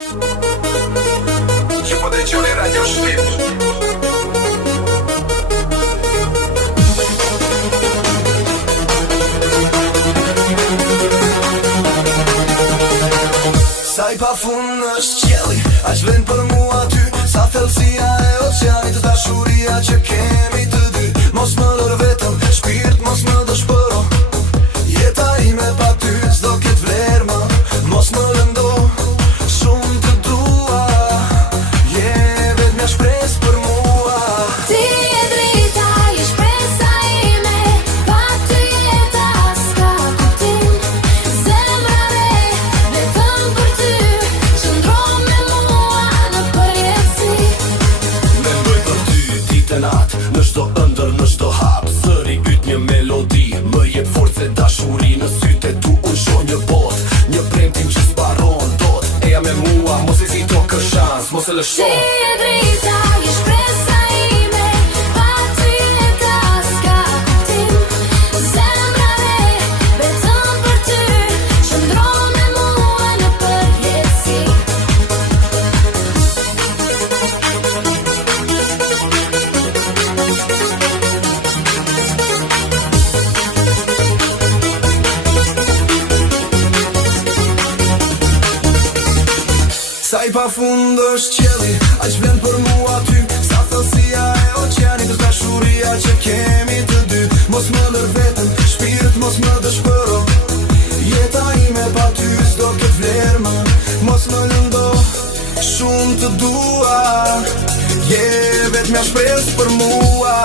Që po dhe gjoni Radio Shqip. Sa I pa fund është qeli, aq vlen për mua ty. Sa thellësia e oceanit, të dashuria që kemi të dy. Mos më lër vetëm, shpirt mos më dëshpëro. Jeta ime pa ty s'do ket vlerë më. Mos më lëndo, shumë të dua. Je vetëm shpresë për mua. Ti je drita, je shpresa ime. Pa ty jeta s'ka kuptim. Zemra re, vetëm për ty. Qëndro me mua në përjetësi. Mendoj për ty ditë natë, në çdo ëndër, në çdo hap. Zëri yt një melodi, më jep forcë e dashuri. Në sytë e tu unë shoh një botë, një premtim që s'baron dot. Eja me mua, mos hezito kë shans, mos e Ti lëshon. je drita, je shpresa ime. Pa ty jeta s'ka kuptim. Zemra re, vetëm për ty. Qëndro me mua në përjetësi. Sa I pa fund është qeli, aq vlen për mua ty. Sa thellësia e oceanit, është dashuria që kemi të dy. Mos më lër vetëm, shpirt mos më dëshpëro. Jeta ime pa ty s'do ket vlerë më. Mos më lëndo, shumë të dua. Je vetëm shpresë për mua.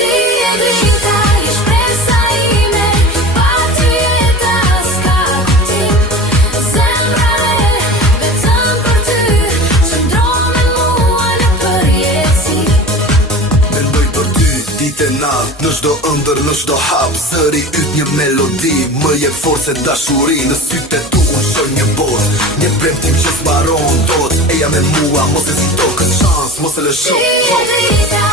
Ti je drita, je shpresa ime. Pa ty jeta s'ka kuptim. Zemra re, vetëm për ty. Qëndro me mua në përjetësi. Mendoj për ty ditë e natë, në çdo ëndër, në çdo hap. Zëri yt një melodi, më jep forcë e dashuri. Në sytë e tu unë shoh një botë, një premtim që s'baron dot. Eja me mua, mos hezito kë shans, mos e lëshon. Ti je drita,